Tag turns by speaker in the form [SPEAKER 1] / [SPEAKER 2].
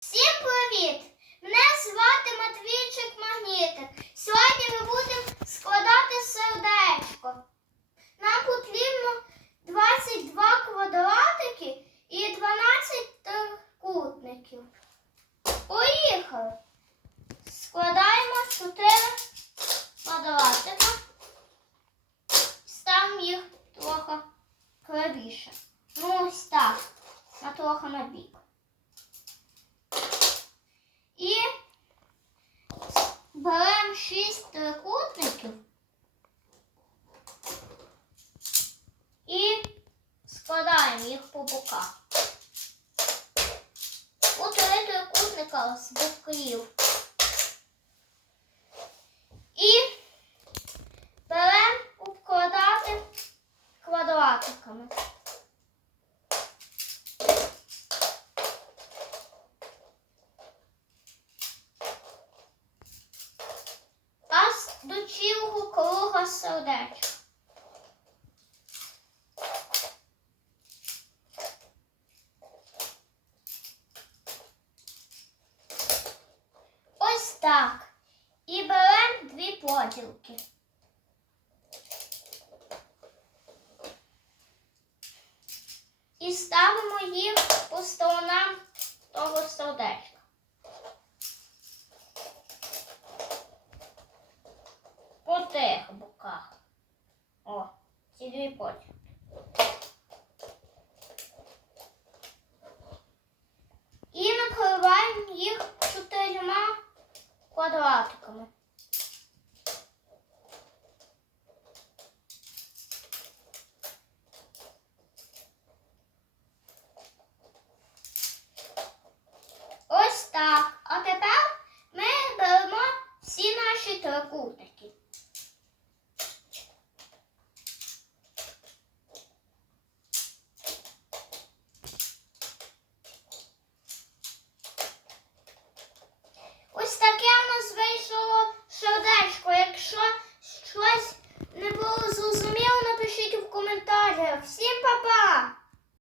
[SPEAKER 1] Всім привіт! Мене звати Матвійчик Магнітик. Сьогодні ми будемо складати сердечко. Нам потрібно 22 квадратики і 12 трикутників. Поїхали! Складаємо 4 квадратика. Ставимо їх трохи кривіше. Ну ось так. На трохи на бік. І беремо шість трикутників і складаємо їх по боках. У три трикутника з боків. І беремо обкладати квадратиками. Круга сердечка. Ось так. І беремо дві поділки. І ставимо їх по сторонам того сердечка. руках. О, ці дві поті. І накриваємо їх чотирма квадратиками. Ось так. А тепер ми беремо всі наші трикутники.